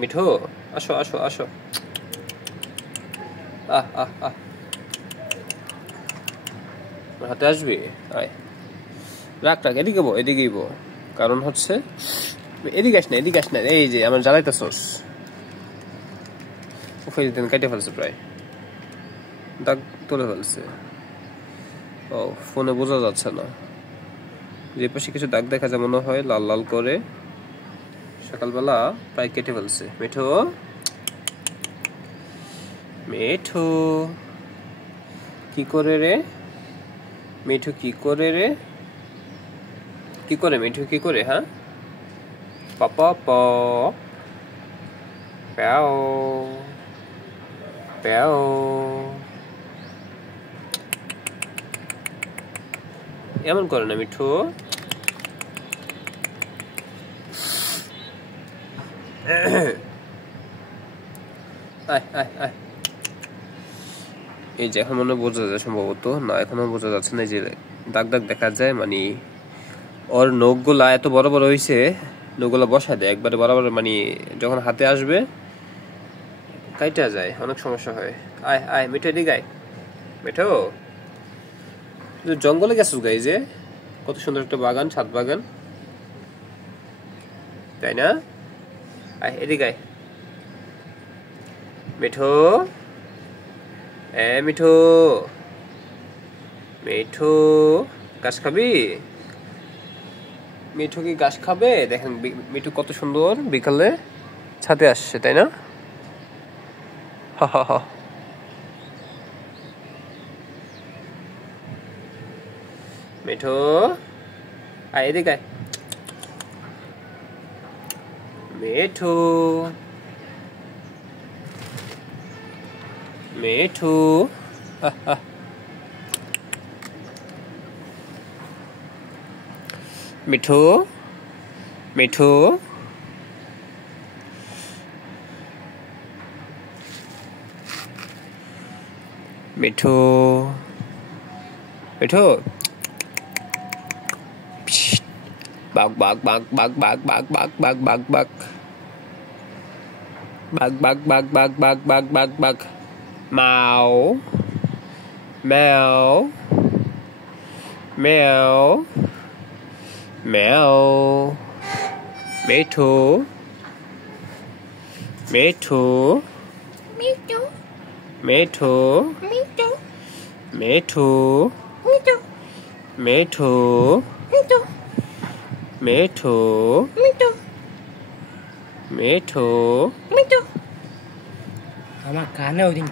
মিঠু আসো আসো আসো আহ আহ আহ হাতে আসবি আয় রাখ রাখ এদিকে বো এদিকেই বো কারণ হচ্ছে এদিকে আস না এই যে আমার জ্বালাইতেছস উফাই দিন কেটে ফেলছে প্রায় দাগ তুলে ফেলছে ও ফোনে বোঝা যাচ্ছে না যে পাশে কিছু দাগ দেখা যায় মনে হয় লাল লাল করে সকালবেলা প্রায় কেটে ফেলছে মিঠু মিঠু কি করে রে মিঠু কি করে রে কি করে মিঠু কি করে হ্যাঁ পাপা প প্যাও প্যাও এমন করে না মিঠু আয় আয় আয় এই যে এখন মনে বোঝা যায় সম্ভবত না এখনো বোঝা যাচ্ছে না যে দাগ দাগ দেখা যায় মানে ওর নখগুলা এত বড় বড় হয়েছে নখগুলা বসা দেয় একবারে বরাবর মানে যখন হাতে আসবে কাইটা যায় অনেক সমস্যা হয় আয় আয় মিঠু এদিকে আয় মিঠু জঙ্গলে গেছিস গাই যে কত সুন্দর একটা বাগান ছাদ বাগান তাই না আয় এদিকে আয় মিঠু মিঠু মিঠু গাছ খাবি মিঠু কি গাছ খাবে দেখেন মিঠু কত সুন্দর বিকালে ছাদে আসছে তাই না হা হা হা মিঠু আয় এদিকে আয় মিঠু মিঠু মিঠু মিঠু মিঠু মিঠু বাক বাক বাক বাক বাক বাক বাক বাক বাক বাক বাক বাক বাক বাক বাক বাক বাক বাক মাও ম্যাও ম্যাও ম্যাও মিঠু মিঠু মিঠু মিঠু মিঠু মিঠু মিঠু মিঠু মিঠু মিঠু মিঠু মিঠু মিঠু আমার কানে ওদিন